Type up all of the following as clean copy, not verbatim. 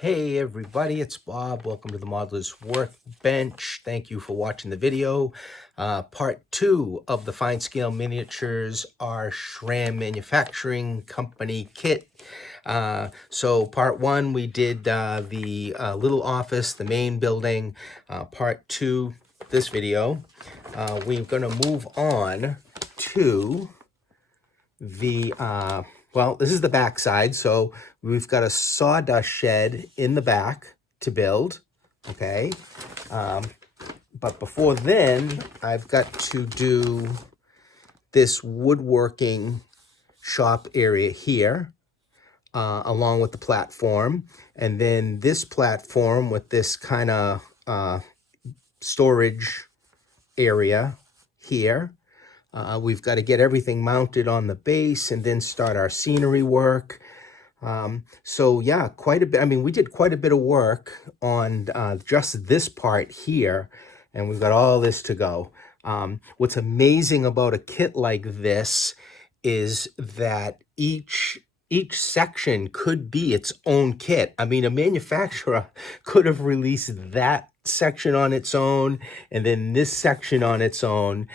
Hey everybody, it's Bob. Welcome to the Modeler's Workbench. Thank you for watching the video. Part 2 of the Fine Scale Miniatures, our Schramm Manufacturing Company kit. So part 1, we did the little office, the main building. Part 2, this video, we're going to move on to the well, this is the back side, so we've got a sawdust shed in the back to build. Okay, but before then I've got to do this woodworking shop area here, along with the platform, and then this platform with this kind of storage area here. We've got to get everything mounted on the base and then start our scenery work. So yeah, quite a bit. I mean, we did quite a bit of work on just this part here, and we've got all this to go. What's amazing about a kit like this is that each section could be its own kit. I mean, a manufacturer could have released that section on its own and then this section on its own,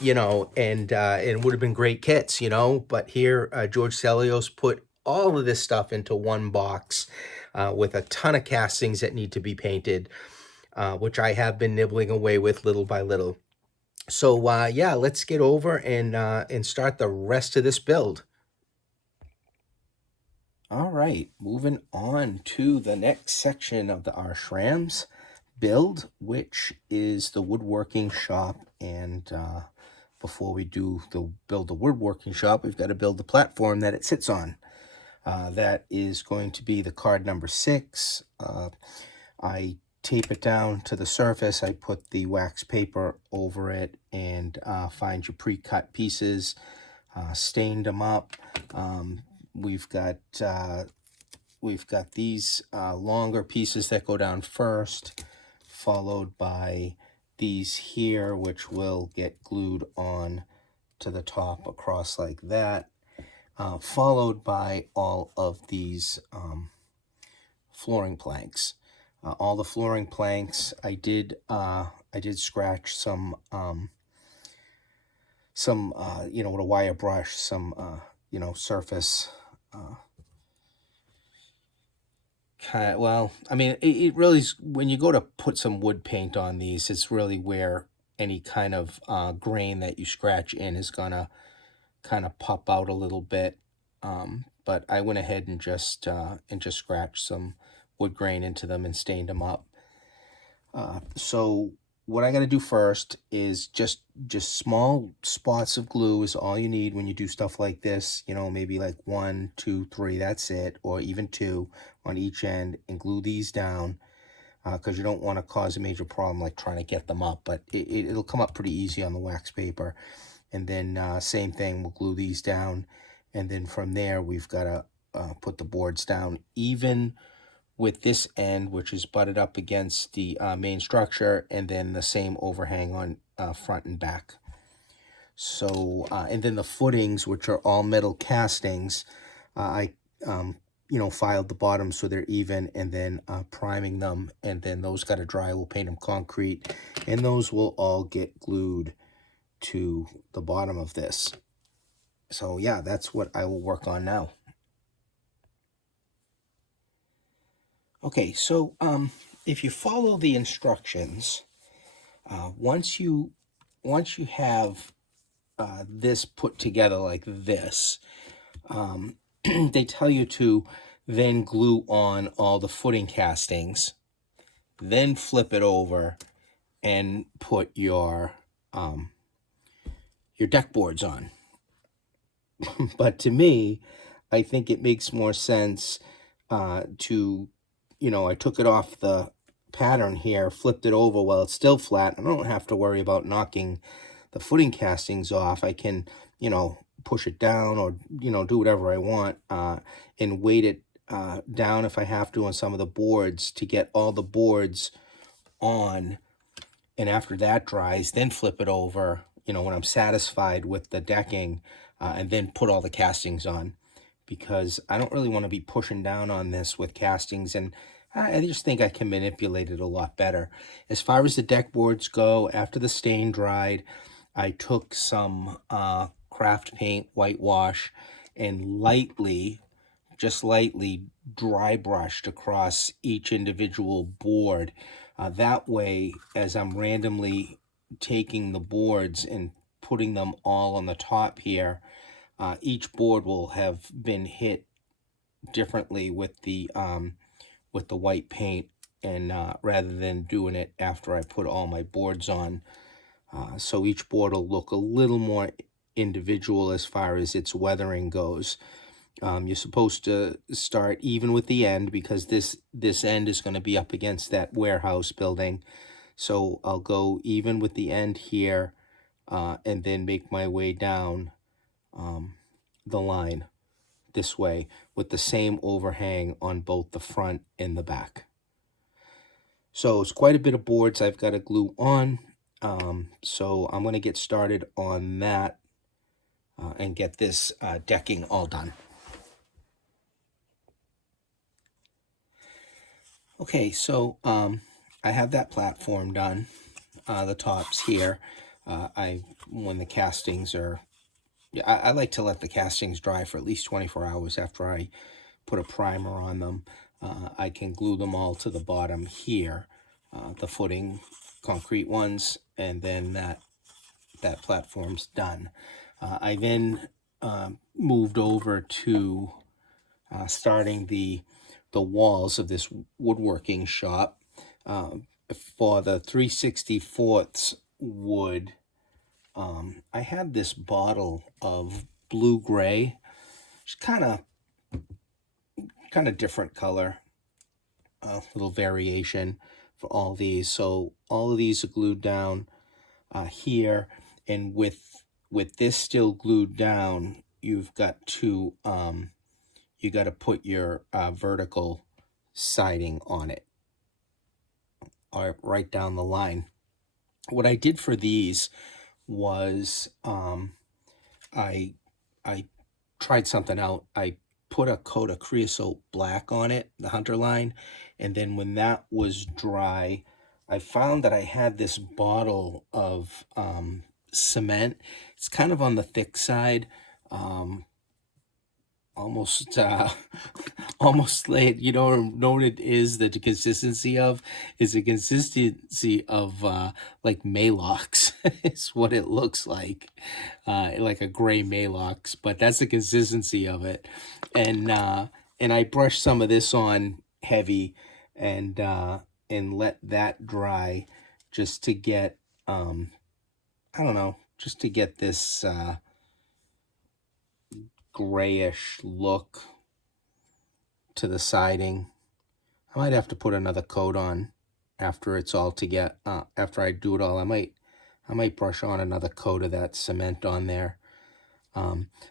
you know, and it would have been great kits, you know. But here George Celios put all of this stuff into one box with a ton of castings that need to be painted, which I have been nibbling away with little by little. So yeah, let's get over and start the rest of this build. All right, moving on to the next section of our Schramm's build, which is the woodworking shop. And before we do build the woodworking shop, we've got to build the platform that it sits on. That is going to be the card number 6. I tape it down to the surface. I put the wax paper over it and find your pre-cut pieces, stained them up. We've got these longer pieces that go down first, followed by these here, which will get glued on to the top across like that, followed by all of these flooring planks. All the flooring planks, I did scratch some you know, with a wire brush, some you know, surface. Well, I mean, it really is, when you go to put some wood paint on these, it's really where any kind of grain that you scratch in is gonna kind of pop out a little bit. But I went ahead and just scratched some wood grain into them and stained them up. So what I got to do first is just small spots of glue is all you need when you do stuff like this. You know, maybe like 1, 2, 3, that's it, or even 2 on each end, and glue these down, because you don't want to cause a major problem like trying to get them up, but it'll come up pretty easy on the wax paper. And then same thing, we'll glue these down, and then from there we've got to put the boards down, even with this end, which is butted up against the main structure, and then the same overhang on front and back. So, and then the footings, which are all metal castings, I, you know, filed the bottom so they're even, and then priming them, and then those got to dry. We'll paint them concrete, and those will all get glued to the bottom of this. So yeah, that's what I will work on now. Okay, so if you follow the instructions, once you have this put together like this, they tell you to then glue on all the footing castings, then flip it over and put your deck boards on. But to me, I think it makes more sense to, you know, I took it off the pattern here, flipped it over while it's still flat. I don't have to worry about knocking the footing castings off. I can, you know, push it down, or, you know, do whatever I want, and weight it down if I have to on some of the boards to get all the boards on. And after that dries, then flip it over, you know, when I'm satisfied with the decking, and then put all the castings on. because I don't really want to be pushing down on this with castings, and I just think I can manipulate it a lot better. As far as the deck boards go, after the stain dried, I took some craft paint whitewash and just lightly dry brushed across each individual board. That way, as I'm randomly taking the boards and putting them all on the top here, each board will have been hit differently with the white paint, and rather than doing it after I put all my boards on. So each board will look a little more individual as far as its weathering goes. You're supposed to start even with the end, because this end is going to be up against that warehouse building. So I'll go even with the end here, and then make my way down the line this way with the same overhang on both the front and the back. So it's quite a bit of boards I've got to glue on. So I'm going to get started on that and get this decking all done. Okay, so I have that platform done, the tops here. When the castings are, I like to let the castings dry for at least 24 hours after I put a primer on them. I can glue them all to the bottom here, the footing concrete ones, and then that platform's done. I then moved over to starting the walls of this woodworking shop. For the 3/64 wood, I had this bottle of blue gray. It's kind of different color, little variation for all these. So all of these are glued down here, and with this still glued down, you've got to put your vertical siding on it, or right down the line. What I did for these was I tried something out. I put a coat of creosote black on it, the hunter line, and then when that was dry, I found that I had this bottle of cement. It's kind of on the thick side, almost almost like, you know what it is, the consistency of is a consistency of like Maalox. Is what it looks like a gray Maalox, but that's the consistency of it. And I brushed some of this on heavy, and let that dry, just to get I don't know, just to get this grayish look to the siding. I might have to put another coat on after it's all after I do it all. I might brush on another coat of that cement on there.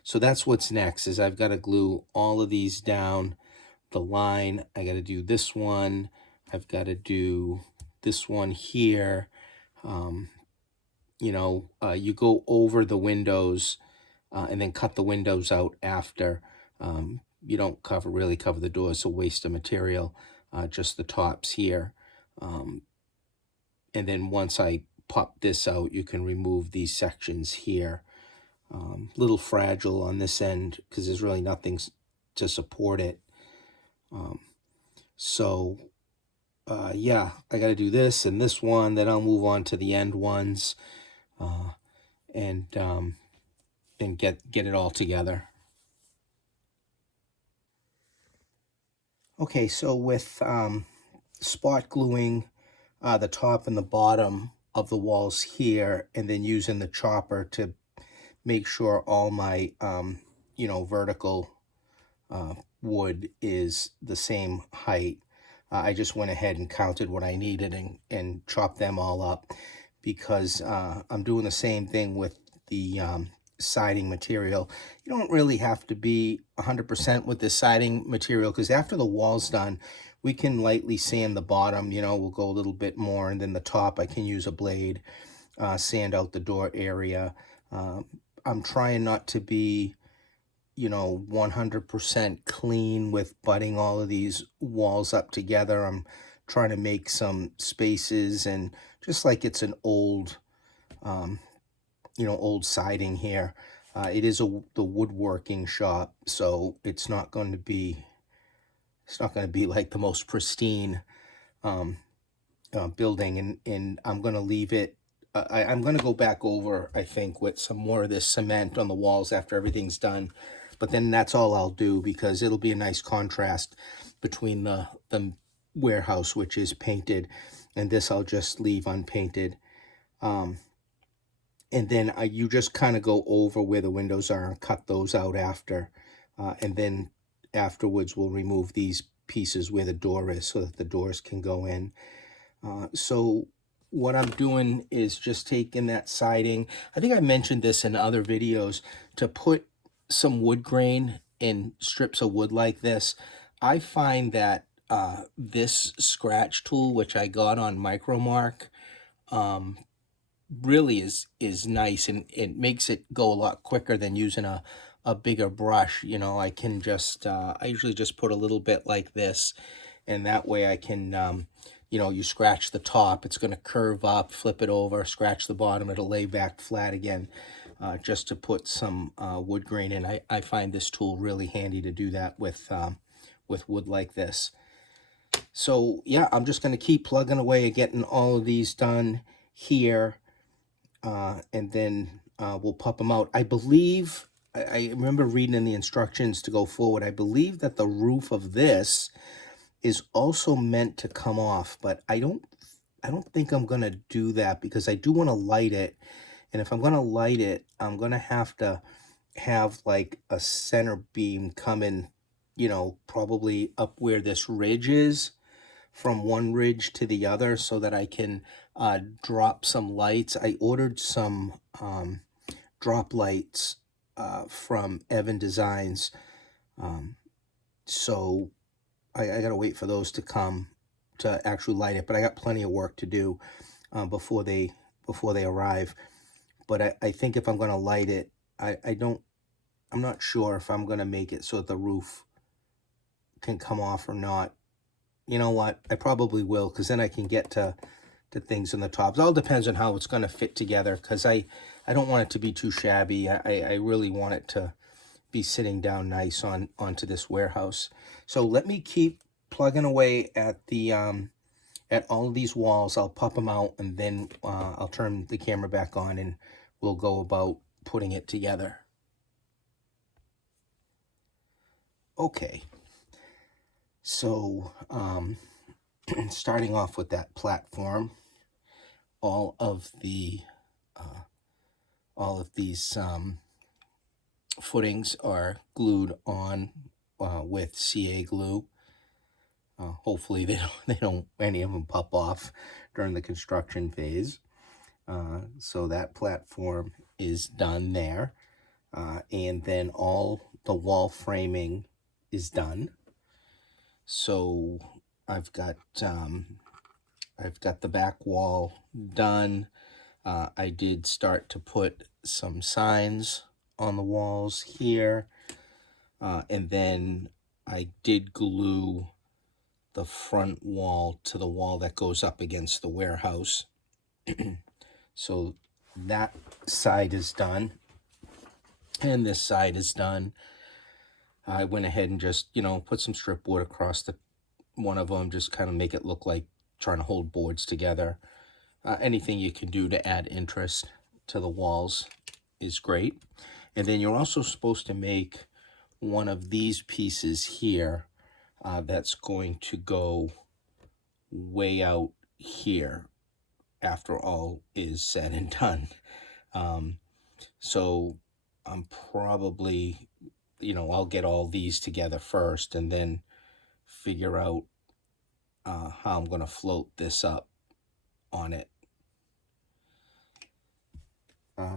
So that's what's next, is I've got to glue all of these down the line. I got to do this one. I've got to do this one here. You go over the windows and then cut the windows out after. You don't really cover the doors, so waste of material, just the tops here. And then once I pop this out, you can remove these sections here. Little fragile on this end because there's really nothing to support it. Yeah, I got to do this and this one, then I'll move on to the end ones, and get it all together. Okay, so with spot gluing the top and the bottom of the walls here, and then using the chopper to make sure all my vertical wood is the same height, I just went ahead and counted what I needed and chopped them all up, because I'm doing the same thing with the siding material. You don't really have to be 100% with the siding material, because after the wall's done, we can lightly sand the bottom. We'll go a little bit more, and then the top I can use a blade, sand out the door area. I'm trying not to be you know, 100% clean with butting all of these walls up together. I'm trying to make some spaces, and just like it's an old, um, you know, old siding here. It is the woodworking shop, so it's not going to be like the most pristine um, building, and I'm going to leave it. I'm going to go back over, I think, with some more of this cement on the walls after everything's done. But then that's all I'll do, because it'll be a nice contrast between the warehouse, which is painted, and this I'll just leave unpainted. Um, and then you just kind of go over where the windows are and cut those out after. And then afterwards, we'll remove these pieces where the door is so that the doors can go in. So what I'm doing is just taking that siding. I think I mentioned this in other videos, to put some wood grain in strips of wood like this. I find that this scratch tool, which I got on Micromark, um, really is nice, and it makes it go a lot quicker than using a bigger brush. You know, I can just I usually just put a little bit like this, and that way I can you know, you scratch the top, it's going to curve up, flip it over, scratch the bottom, it'll lay back flat again, just to put some wood grain in. I find this tool really handy to do that with wood like this. So yeah, I'm just going to keep plugging away at getting all of these done here, and then we'll pop them out. I believe, I remember reading in the instructions to go forward, I believe that the roof of this is also meant to come off, but I don't think I'm gonna do that, because I do want to light it. And if I'm gonna light it, I'm gonna have to have like a center beam coming, you know, probably up where this ridge is, from one ridge to the other, so that I can drop some lights. I ordered some drop lights from Evan Designs, so I gotta wait for those to come to actually light it. But I got plenty of work to do before they arrive. But I think if I'm gonna light it, I'm not sure if I'm gonna make it so that the roof can come off or not. You know what? I probably will, because then I can get to things in the tops. It all depends on how it's going to fit together, because I don't want it to be too shabby. I really want it to be sitting down nice onto this warehouse. So let me keep plugging away at the at all of these walls. I'll pop them out, and then I'll turn the camera back on, and we'll go about putting it together. Okay, so starting off with that platform, all of these footings are glued on with CA glue. Hopefully they don't any of them pop off during the construction phase. So that platform is done there, and then all the wall framing is done. So I've got the back wall done. I did start to put some signs on the walls here, and then I did glue the front wall to the wall that goes up against the warehouse. So that side is done, and this side is done. I went ahead and just, you know, put some strip wood across one of them, just kind of make it look like trying to hold boards together. Anything you can do to add interest to the walls is great. And then you're also supposed to make one of these pieces here that's going to go way out here after all is said and done. So I'm probably, you know, I'll get all these together first, and then figure out how I'm going to float this up on it.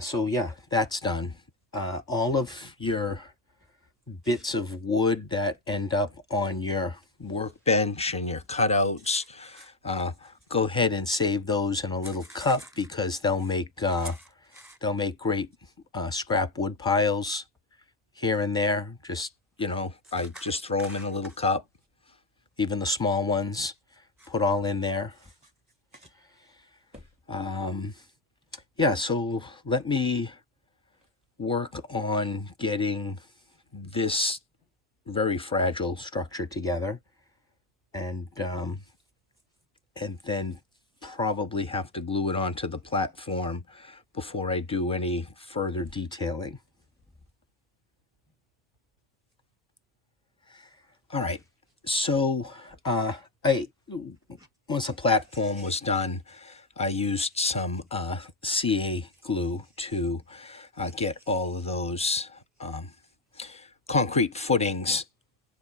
So yeah, that's done. All of your bits of wood that end up on your workbench and your cutouts, go ahead and save those in a little cup, because they'll make great scrap wood piles here and there. Just, I just throw them in a little cup, even the small ones, put all in there. Yeah, so let me work on getting this very fragile structure together, and then probably have to glue it onto the platform before I do any further detailing. All right, so I once the platform was done, I used some CA glue to get all of those concrete footings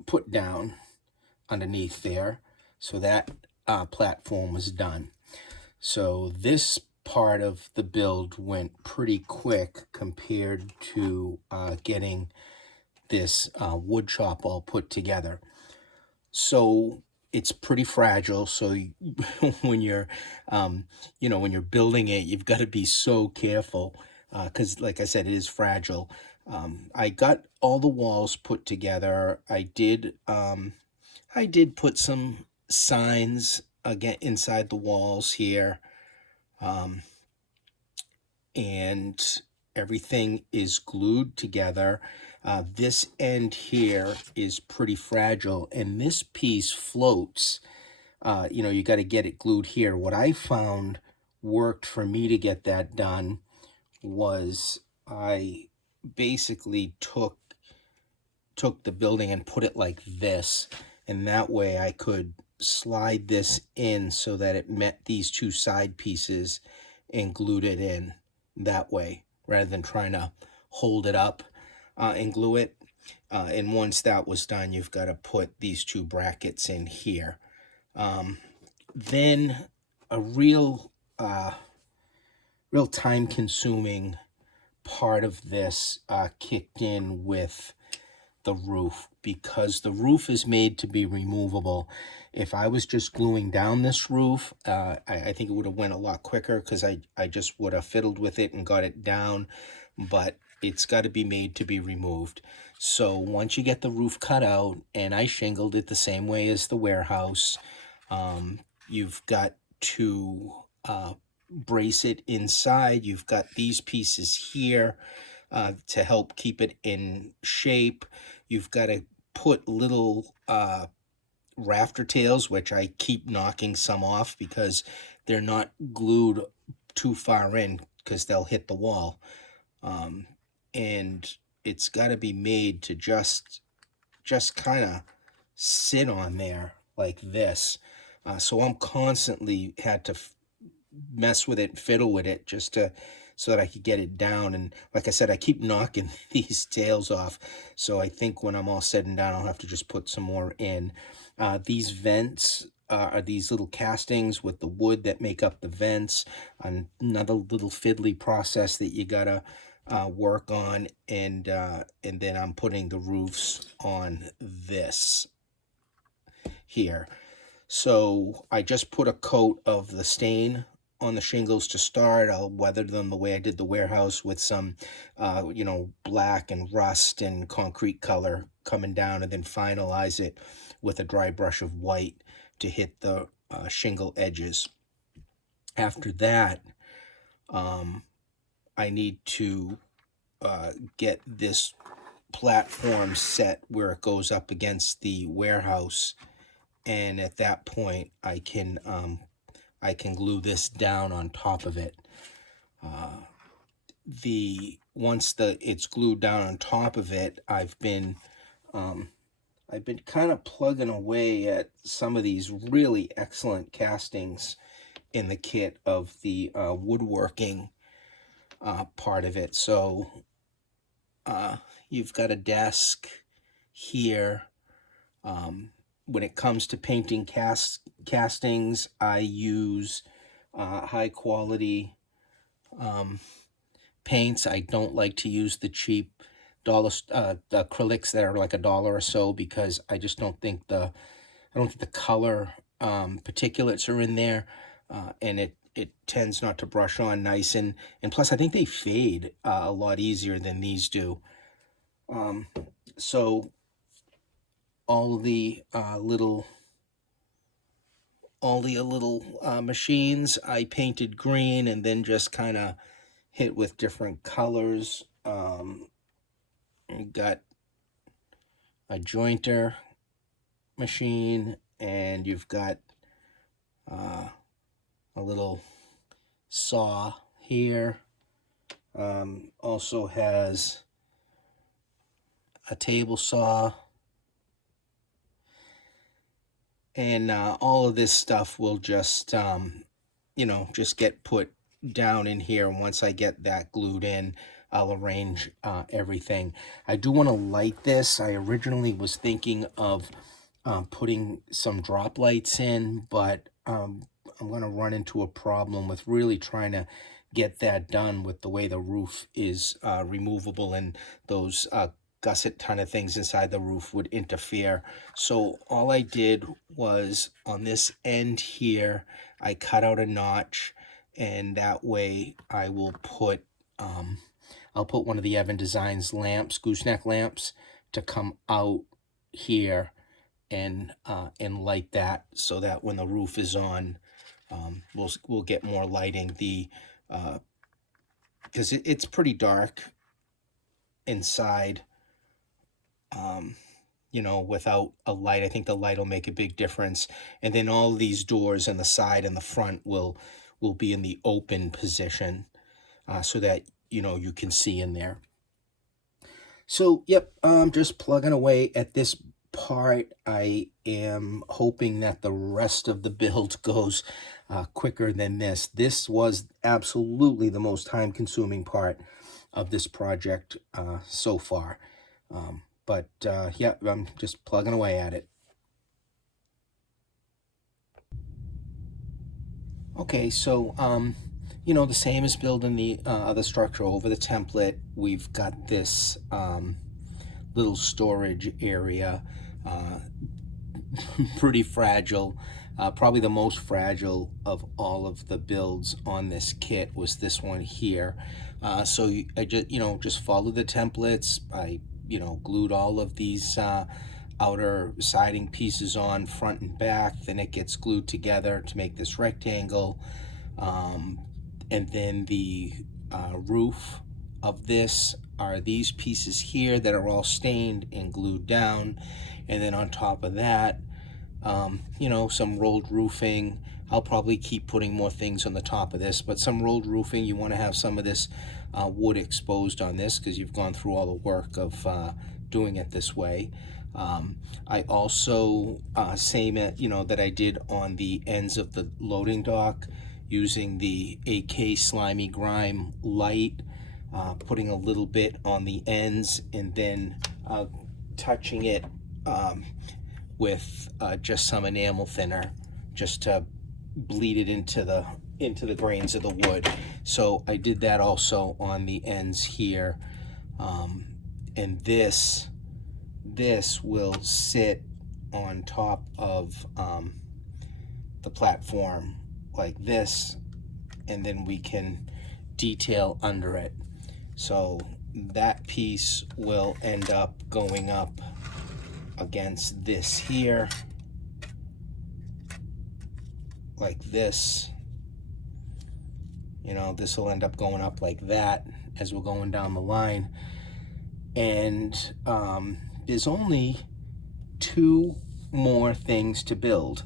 put down underneath there. So that platform was done. So this part of the build went pretty quick compared to getting this wood shop all put together. So it's pretty fragile. So when you're, when you're building it, you've got to be so careful because, like I said, it is fragile. I got all the walls put together. I did put some signs again inside the walls here, and everything is glued together. This end here is pretty fragile, and this piece floats. You got to get it glued here. What I found worked for me to get that done was I basically took the building and put it like this, and that way I could slide this in so that it met these two side pieces and glued it in that way rather than trying to hold it up and glue it. And once that was done, you've got to put these two brackets in here. Then a real time consuming part of this kicked in with the roof, because the roof is made to be removable. If I was just gluing down this roof, I think it would have went a lot quicker because I just would have fiddled with it and got it down, but it's got to be made to be removed. So once you get the roof cut out, and I shingled it the same way as the warehouse, you've got to brace it inside. You've got these pieces here to help keep it in shape. You've got to put little rafter tails, which I keep knocking some off because they're not glued too far in because they'll hit the wall. And it's got to be made to just kind of sit on there like this. So I'm constantly had to mess with it, fiddle with it, just to so that I could get it down. And like I said, I keep knocking these tails off. So I think when I'm all said and done, I'll have to just put some more in. These vents are these little castings with the wood that make up the vents. Another little fiddly process that you gotta work on. And then I'm putting the roofs on this here. So I just put a coat of the stain on the shingles to start. I'll weather them the way I did the warehouse with some, black and rust and concrete color coming down, and then finalize it with a dry brush of white to hit the shingle edges. After that, I need to get this platform set where it goes up against the warehouse, and at that point I can glue this down on top of it. Once it's glued down on top of it, I've been kind of plugging away at some of these really excellent castings in the kit of the woodworking part of it. So you've got a desk here. When it comes to painting castings, I use high quality paints. I don't like to use the cheap the acrylics that are like $1 or so, because I just don't think the color particulates are in there, and it tends not to brush on nice, and plus I think they fade a lot easier than these do. Um, so all the little machines I painted green and then just kind of hit with different colors. You got a jointer machine, and you've got uh, a little saw here. Also has a table saw, and all of this stuff will just just get put down in here. And once I get that glued in, I'll arrange everything. I do want to light this. I originally was thinking of putting some drop lights in, but I'm going to run into a problem with really trying to get that done with the way the roof is removable, and those gusset ton of things inside the roof would interfere. So all I did was on this end here, I cut out a notch, and that way I'll put one of the Evan Designs lamps, gooseneck lamps, to come out here and light that, so that when the roof is on, we'll get more lighting. Because it's pretty dark inside. Without a light, I think the light will make a big difference. And then all these doors on the side and the front will be in the open position, so that you can see in there. So yep, just plugging away at this part. I am hoping that the rest of the build goes quicker than this. This was absolutely the most time-consuming part of this project so far. But yeah, I'm just plugging away at it. Okay, so the same as building the other structure over the template. We've got this little storage area, pretty fragile. Probably the most fragile of all of the builds on this kit was this one here. So I just followed the templates. I glued all of these outer siding pieces on front and back. Then it gets glued together to make this rectangle. And then the roof of this are these pieces here that are all stained and glued down. And then on top of that, some rolled roofing. I'll probably keep putting more things on the top of this, but some rolled roofing. You want to have some of this wood exposed on this because you've gone through all the work of doing it this way. I also, that I did on the ends of the loading dock, using the AK Slimy Grime light, putting a little bit on the ends, and then touching it with just some enamel thinner, just to bleed it into the grains of the wood. So I did that also on the ends here, and this will sit on top of the platform like this, and then we can detail under it. So that piece will end up going up against this here, like this. This will end up going up like that as we're going down the line. And there's only 2 more things to build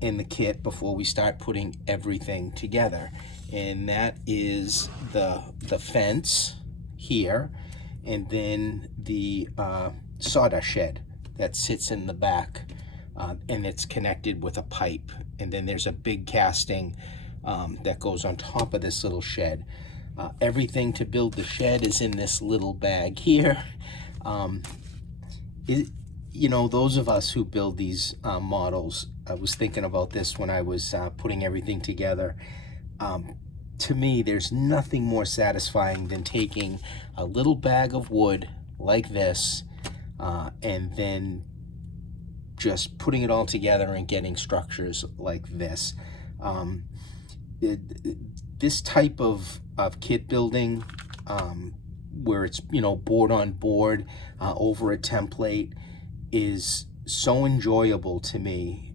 in the kit before we start putting everything together, and that is the fence here, and then the sawdust shed that sits in the back, and it's connected with a pipe. And then there's a big casting that goes on top of this little shed. Everything to build the shed is in this little bag here. Those of us who build these models, I was thinking about this when I was putting everything together. To me, there's nothing more satisfying than taking a little bag of wood like this, and then just putting it all together and getting structures like this. This type of kit building, where it's, you know, board on board over a template is so enjoyable to me,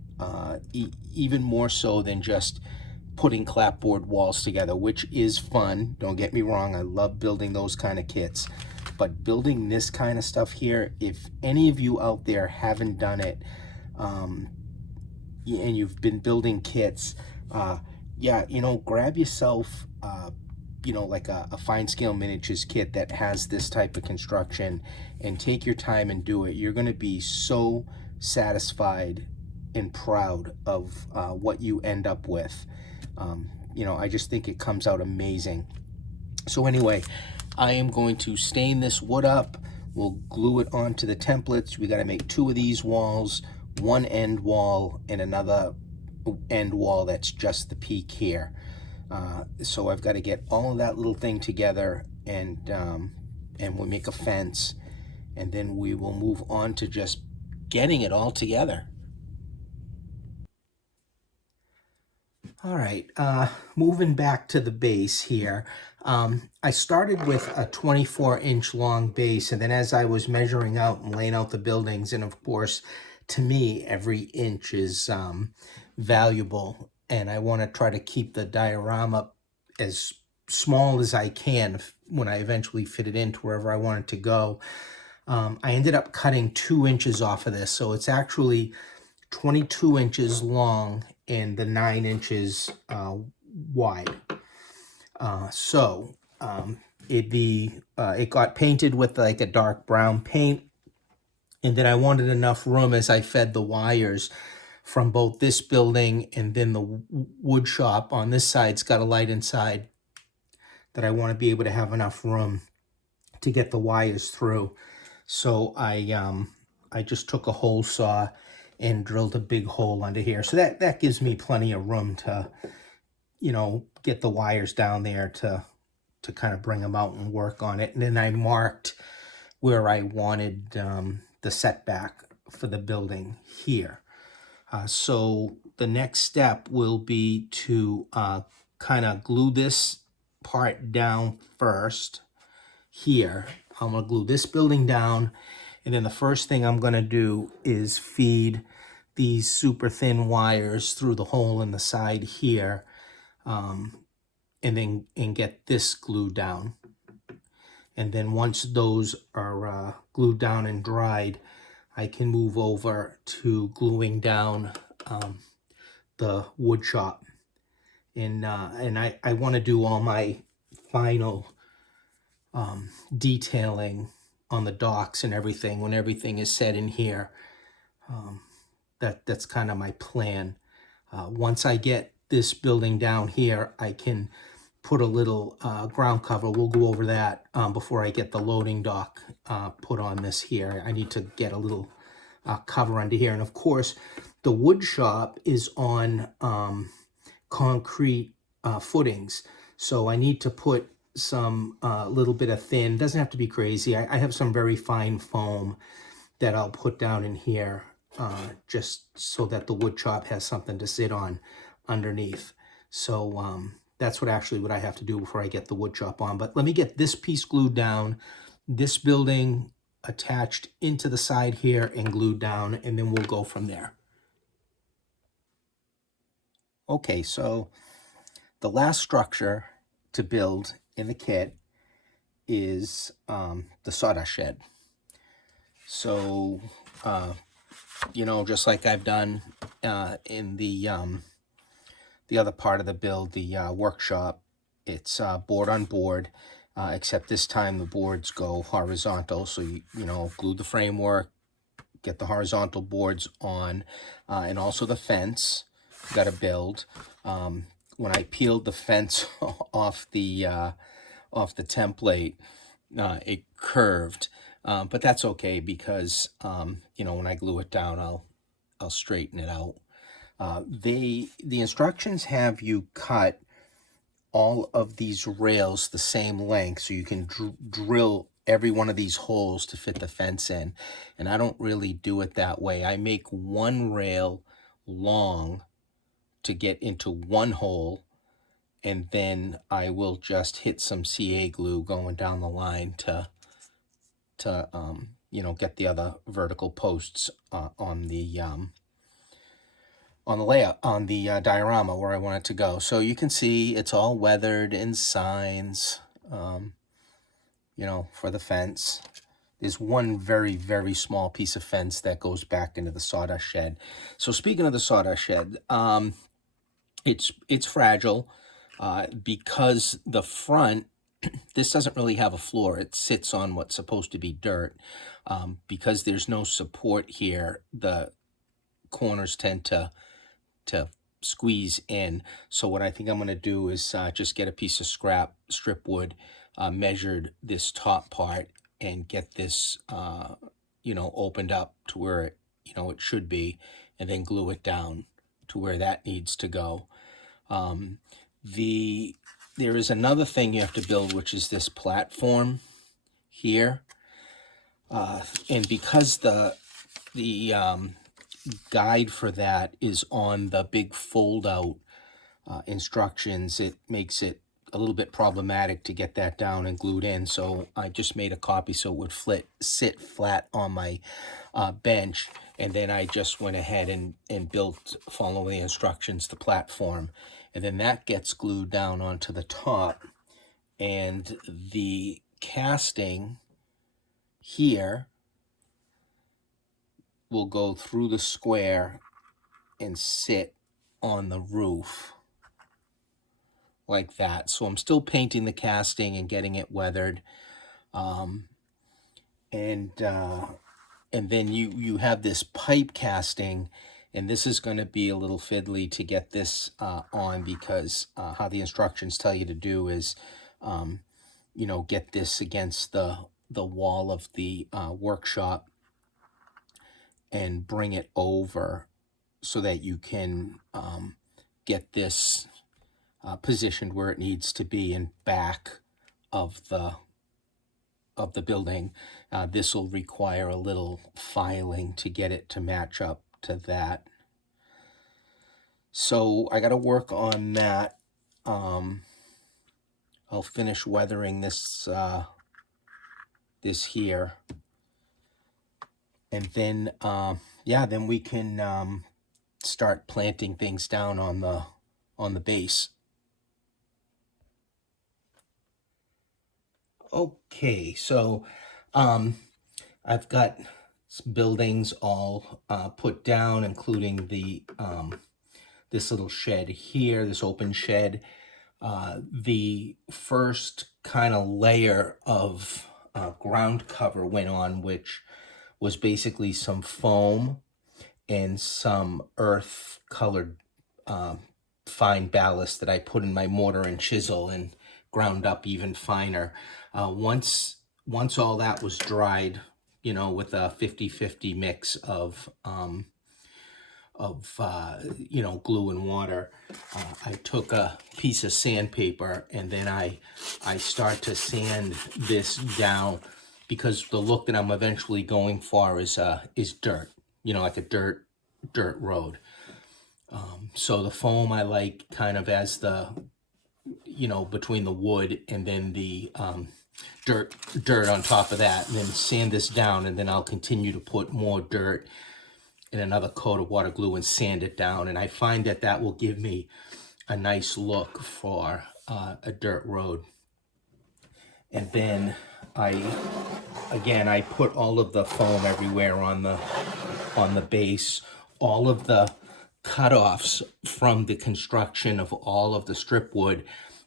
even more so than just putting clapboard walls together, which is fun. Don't get me wrong, I love building those kind of kits. But building this kind of stuff here, if any of you out there haven't done it, and you've been building kits, yeah, you know, grab yourself, you know, like a fine scale miniatures kit that has this type of construction, and take your time and do it. You're going to be so satisfied and proud of what you end up with. You know, I just think it comes out amazing. So anyway, I am going to stain this wood up. We'll glue it onto the templates. We got to make 2 of these walls, one end wall and another end wall that's just the peak here. So I've got to get all of that little thing together, and we'll make a fence, and then we will move on to just getting it all together. All right, moving back to the base here. I started with a 24-inch long base, and then as I was measuring out and laying out the buildings, and of course, to me, every inch is valuable, and I want to try to keep the diorama as small as I can when I eventually fit it into wherever I want it to go. I ended up cutting 2 inches off of this, so it's actually 22 inches long and the 9 inches wide. It got painted with like a dark brown paint, and then I wanted enough room as I fed the wires from both this building and then the wood shop on this side's got a light inside, that I want to be able to have enough room to get the wires through. So I just took a hole saw and drilled a big hole under here. So that gives me plenty of room to, you know, get the wires down there to kind of bring them out and work on it. And then I marked where I wanted the setback for the building here. So the next step will be to kind of glue this part down first here. I'm going to glue this building down, and then the first thing I'm going to do is feed these super thin wires through the hole in the side here, and get this glued down. And then once those are glued down and dried, I can move over to gluing down the wood shop. And I want to do all my final detailing on the docks and everything when everything is set in here. That's kind of my plan. Once I get this building down here, I can put a little ground cover. We'll go over that before I get the loading dock put on this here. I need to get a little cover under here. And of course, the wood shop is on concrete footings. So I need to put some little bit of thin, doesn't have to be crazy. I have some very fine foam that I'll put down in here just so that the wood chop has something to sit on underneath. So that's what I have to do before I get the wood chop on. But let me get this piece glued down, this building attached into the side here and glued down, and then we'll go from there. Okay, so the last structure to build in the kit is the sawdust shed. So, you know, just like I've done in the other part of the build, the workshop, it's board on board, except this time the boards go horizontal. So, you know, glue the framework, get the horizontal boards on, and also the fence. Got to build. When I peeled the fence off the template, it curved, but that's okay because you know, when I glue it down, I'll straighten it out. The instructions have you cut all of these rails the same length, so you can drill every one of these holes to fit the fence in. And I don't really do it that way. I make one rail long to get into one hole, and then I will just hit some CA glue going down the line to you know, get the other vertical posts on the layout, on the diorama where I want it to go. So you can see it's all weathered in signs, you know, for the fence. There's one very, very small piece of fence that goes back into the sawdust shed. So speaking of the sawdust shed, it's fragile because the front, this doesn't really have a floor. It sits on what's supposed to be dirt. Because there's no support here, the corners tend to squeeze in. So what I think I'm going to do is just get a piece of strip wood, measured this top part, and get this you know, opened up to where it, you know, it should be, and then glue it down to where that needs to go. There is another thing you have to build, which is this platform here, and because the guide for that is on the big fold out instructions, it makes it a little bit problematic to get that down and glued in. So I just made a copy so it would sit flat on my bench, and then I just went ahead and built, following the instructions, the platform, and then that gets glued down onto the top, and the casting here will go through the square and sit on the roof like that. So I'm still painting the casting and getting it weathered. And then you have this pipe casting, and this is going to be a little fiddly to get this on, because how the instructions tell you to do is, you know, get this against the wall of the workshop and bring it over so that you can get this positioned where it needs to be in back of the building. This will require a little filing to get it to match up to that. So I got to work on that. I'll finish weathering this this here, and then yeah, then we can start planting things down on the base. Okay, so I've got buildings all put down, including the this little shed here, this open shed. The first kind of layer of ground cover went on, which was basically some foam and some earth colored fine ballast that I put in my mortar and chisel and ground up even finer. Once all that was dried, you know, with a 50-50 mix of you know, glue and water, I took a piece of sandpaper, and then I start to sand this down, because the look that I'm eventually going for is dirt, you know, like a dirt road. So the foam I like kind of as the, you know, between the wood, and then the dirt on top of that, and then sand this down, and then I'll continue to put more dirt and another coat of water glue and sand it down. And I find that that will give me a nice look for a dirt road. And then I put all of the foam everywhere on the base. All of the cutoffs from the construction of all of the strip wood,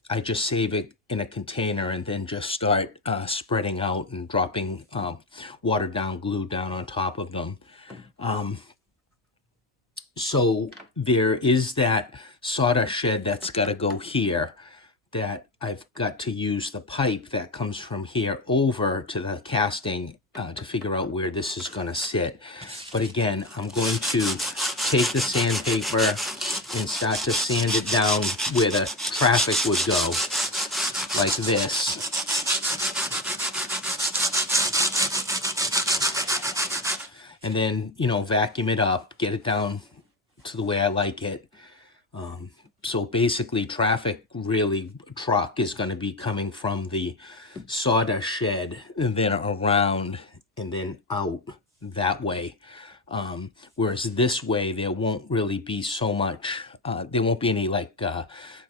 I just save it in a container and then just start spreading out and dropping watered down glue down on top of them. So there is that sawdust shed that's got to go here, that I've got to use the pipe that comes from here over to the casting to figure out where this is going to sit. But again, I'm going to take the sandpaper and start to sand it down where the traffic would go, like this. And then, you know, vacuum it up, get it down to the way I like it. So basically truck is going to be coming from the sawdust shed and then around and then out that way. Whereas this way, there won't really be so much, there won't be any like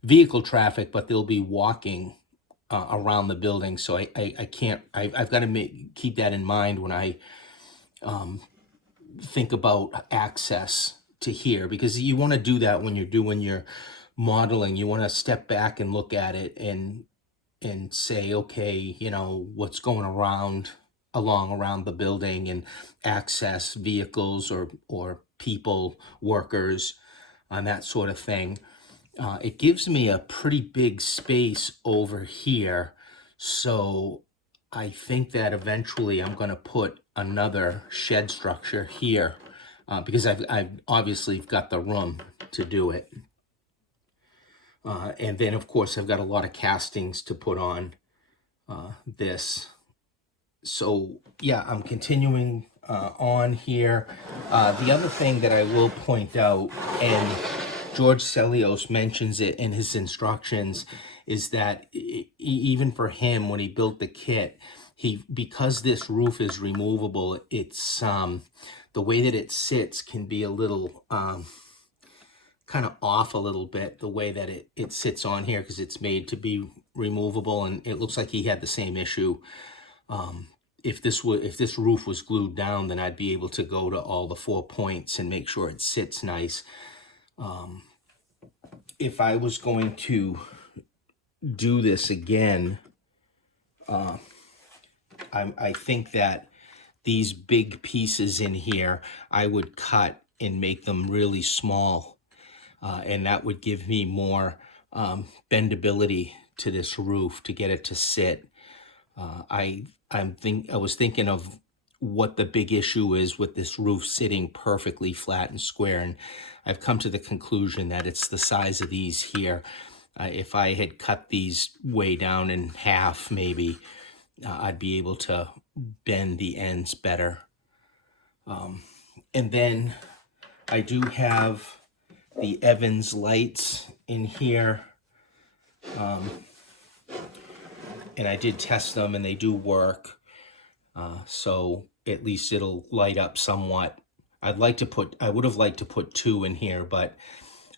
vehicle traffic, but they'll be walking around the building. So I can't, I've got to keep that in mind when I think about access to here, because you want to do that when you're doing your modeling. You want to step back and look at it and say, okay, you know, what's going around the building, and access vehicles or people, workers, and that sort of thing. It gives me a pretty big space over here. So I think that eventually I'm going to put another shed structure here, because I've obviously got the room to do it. And then, of course, I've got a lot of castings to put on this. So, yeah, I'm continuing on here. The other thing that I will point out, and George Celios mentions it in his instructions, is that even for him, when he built the kit, because this roof is removable, it's the way that it sits can be a little kind of off a little bit, the way that it sits on here, because it's made to be removable. And it looks like he had the same issue. If this roof was glued down, then I'd be able to go to all the 4 points and make sure it sits nice. If I was going to do this again, I think that these big pieces in here, I would cut and make them really small. And that would give me more bendability to this roof to get it to sit. I was thinking of what the big issue is with this roof sitting perfectly flat and square, and I've come to the conclusion that it's the size of these here. If I had cut these way down in half, maybe I'd be able to bend the ends better. And then I do have the Evans lights in here, and I did test them and they do work, so at least it'll light up somewhat. I would have liked to put 2 in here, but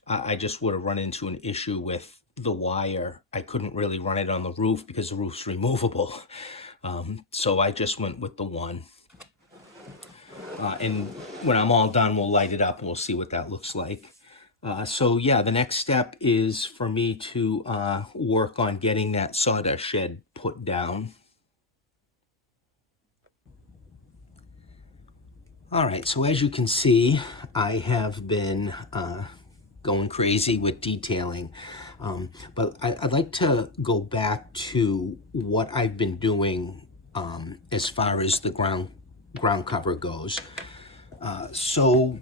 I just would have run into an issue with the wire. I couldn't really run it on the roof because the roof's removable, so I just went with the 1. And when I'm all done, we'll light it up and we'll see what that looks like. So yeah, the next step is for me to work on getting that sawdust shed put down. All right, so as you can see, I have been going crazy with detailing, but I'd like to go back to what I've been doing as far as the ground cover goes. So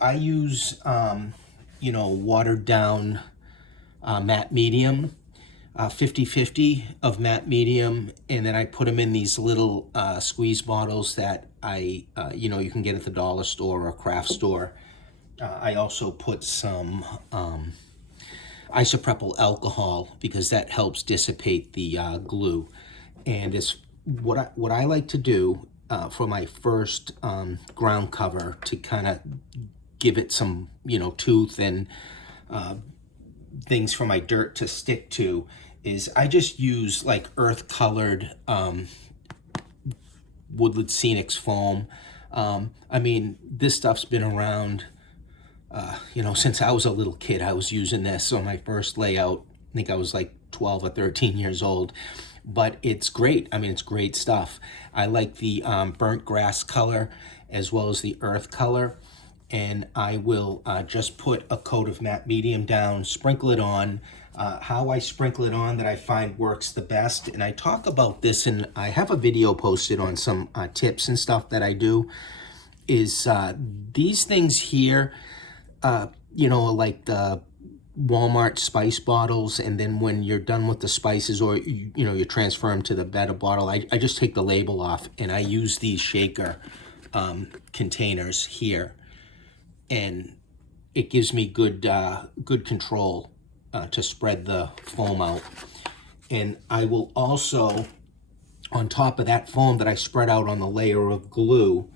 I use, watered down matte medium, 50-50 of matte medium, and then I put them in these little squeeze bottles that you can get at the dollar store or craft store. I also put some isopropyl alcohol because that helps dissipate the glue. And what I like to do for my first ground cover to kind of give it some tooth and things for my dirt to stick to is I just use like earth colored Woodland Scenics foam. I mean, this stuff's been around since I was a little kid. I was using this on my first layout. I think I was like 12 or 13 years old. But it's great. I mean, it's great stuff. I like the burnt grass color as well as the earth color. And I will just put a coat of matte medium down, sprinkle it on. How I sprinkle it on that I find works the best. And I talk about this, and I have a video posted on some tips and stuff that I do, is these things here, like the Walmart spice bottles, and then when you're done with the spices, or you transfer them to the better bottle, I just take the label off and I use these shaker containers here, and it gives me good control to spread the foam out. And I will also, on top of that foam that I spread out on the layer of glue,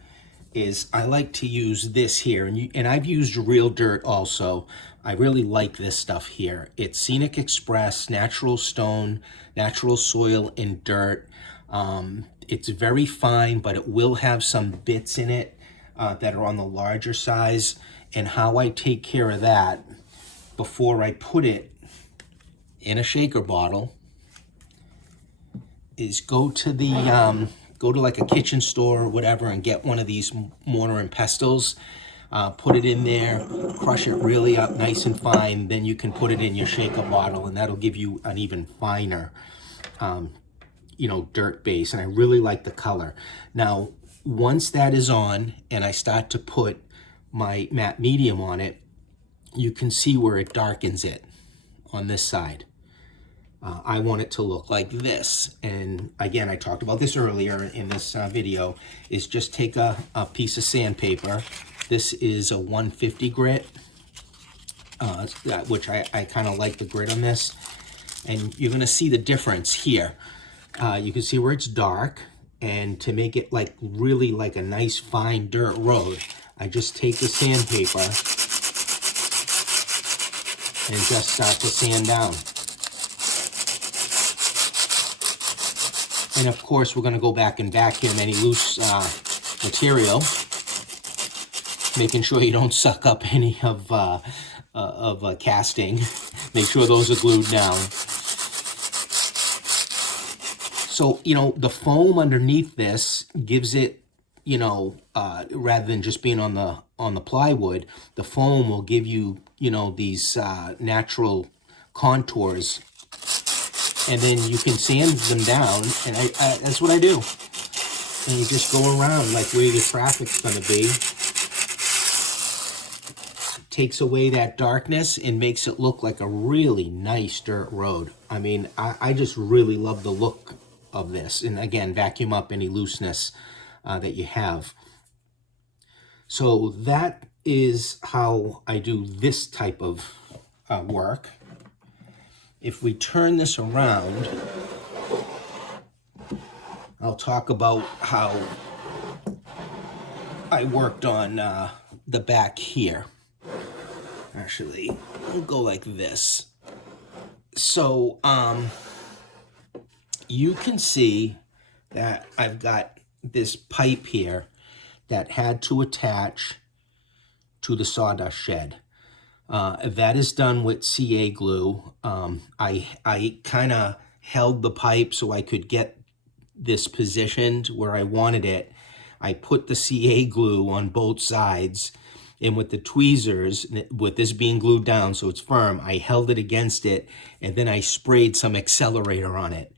is I like to use this here, and I've used real dirt also. I really like this stuff here. It's Scenic Express, natural stone, natural soil, and dirt. It's very fine, but it will have some bits in it that are on the larger size. And how I take care of that before I put it in a shaker bottle is go to like a kitchen store or whatever and get one of these mortar and pestles, put it in there, crush it really up nice and fine, then you can put it in your shaker bottle, and that'll give you an even finer dirt base. And I really like the color. Now once that is on and I start to put my matte medium on it, you can see where it darkens it on this side. I want it to look like this. And again, I talked about this earlier in this video, is just take a piece of sandpaper. This is a 150 grit, which I kind of like the grit on this. And you're gonna see the difference here. You can see where it's dark, and to make it like really like a nice fine dirt road, I just take the sandpaper and just start to sand down. And of course, we're gonna go back and vacuum any loose material, making sure you don't suck up any of casting. Make sure those are glued down. So, the foam underneath this gives it, rather than just being on the plywood, the foam will give you, these natural contours, and then you can sand them down. And that's what I do. And you just go around like where the traffic's going to be. Takes away that darkness and makes it look like a really nice dirt road. I mean, I just really love the look of this. And again, vacuum up any looseness that you have. So that is how I do this type of work. If we turn this around, I'll talk about how I worked on the back here. Actually, we'll go like this. So you can see that I've got this pipe here that had to attach to the sawdust shed. That is done with CA glue. I kind of held the pipe so I could get this positioned where I wanted it. I put the CA glue on both sides, and with the tweezers, with this being glued down so it's firm, I held it against it, and then I sprayed some accelerator on it,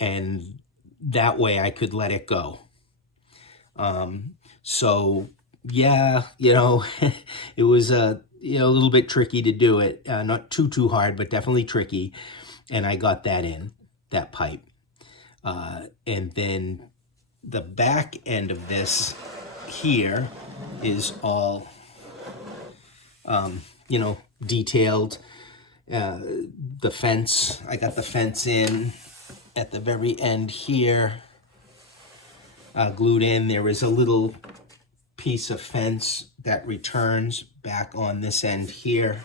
and that way I could let it go. So yeah, it was a little bit tricky to do it. Not too hard, but definitely tricky. And I got that in, that pipe. And then the back end of this here is all, detailed. The fence, I got the fence in at the very end here, glued in. There is a little piece of fence that returns back on this end here.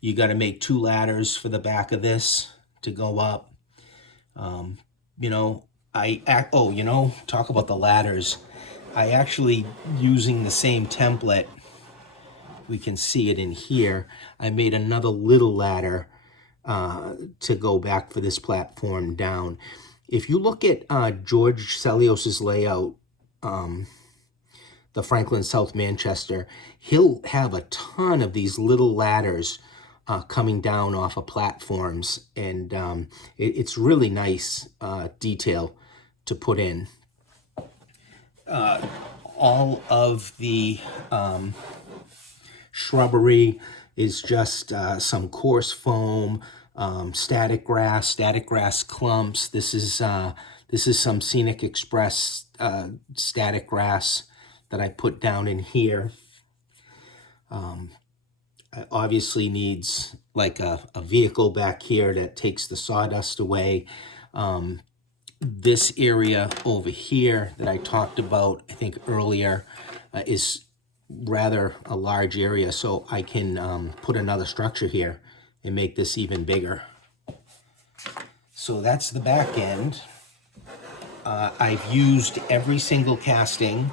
You got to make 2 ladders for the back of this to go up. Talk about the ladders. I actually, using the same template, we can see it in here, I made another little ladder to go back for this platform down. If you look at George Celios's layout, the Franklin South Manchester, he'll have a ton of these little ladders coming down off of platforms, and it's really nice detail to put in. All of the shrubbery is just some coarse foam, static grass clumps. This is some Scenic Express static grass that I put down in here. It obviously needs like a vehicle back here that takes the sawdust away. This area over here that I talked about, I think earlier, is rather a large area, so I can put another structure here and make this even bigger. So that's the back end. I've used every single casting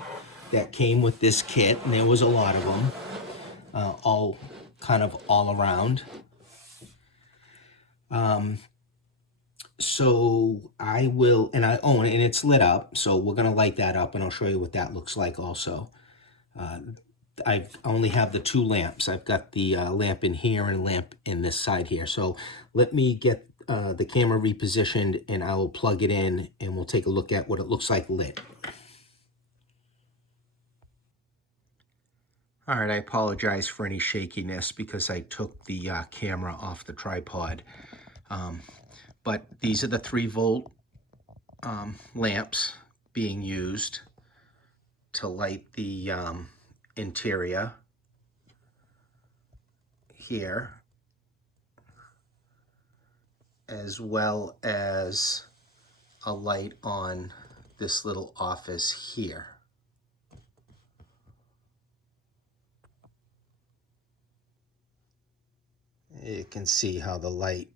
that came with this kit, and there was a lot of them, all around. So I will, and and it's lit up, so we're gonna light that up, and I'll show you what that looks like also. I only have the 2 lamps. I've got the lamp in here and a lamp in this side here. So let me get the camera repositioned, and I will plug it in, and we'll take a look at what it looks like lit. All right, I apologize for any shakiness because I took the camera off the tripod. But these are the 3-volt lamps being used to light the interior here, as well as a light on this little office here. You can see how the light,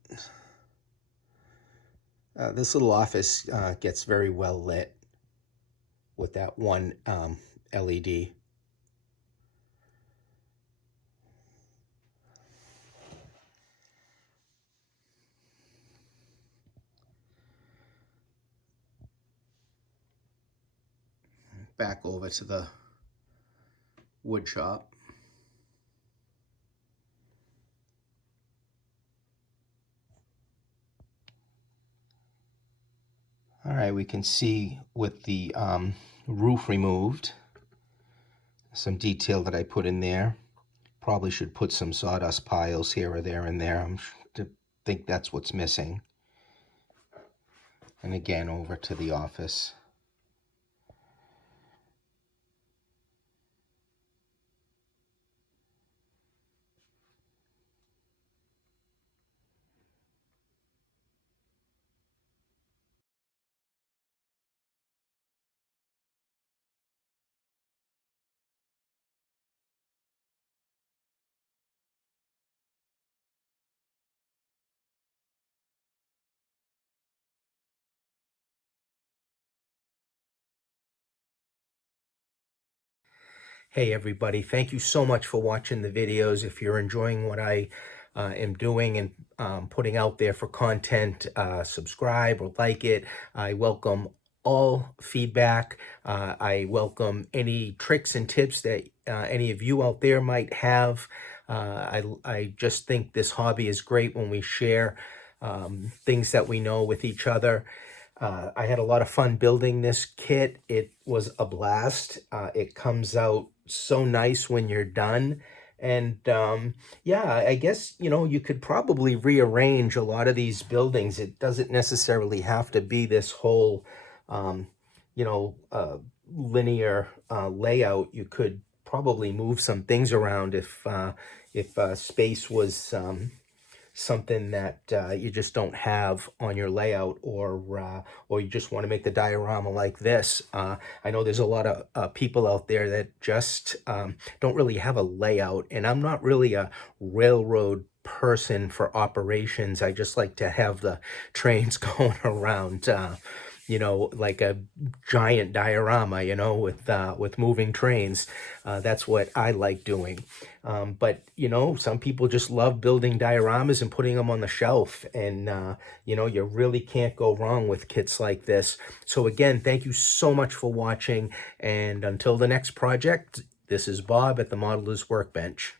this little office gets very well lit with that one LED. Back over to the wood shop. All right, we can see with the roof removed, some detail that I put in there. Probably should put some sawdust piles here or there and there. I think that's what's missing. And again, over to the office. Hey everybody, thank you so much for watching the videos. If you're enjoying what I am doing and putting out there for content, subscribe or like it. I welcome all feedback. I welcome any tricks and tips that any of you out there might have. I just think this hobby is great when we share things that we know with each other. I had a lot of fun building this kit. It was a blast. It comes out so nice when you're done. And yeah, I guess, you could probably rearrange a lot of these buildings. It doesn't necessarily have to be this whole, um, you know, uh, linear layout. You could probably move some things around if space was something that you just don't have on your layout, or you just want to make the diorama like this. I know there's a lot of people out there that just don't really have a layout, and I'm not really a railroad person for operations. I just like to have the trains going around, like a giant diorama, with moving trains. That's what I like doing. But some people just love building dioramas and putting them on the shelf, and you really can't go wrong with kits like this. So again, thank you so much for watching, and until the next project, this is Bob at the Modeler's Workbench.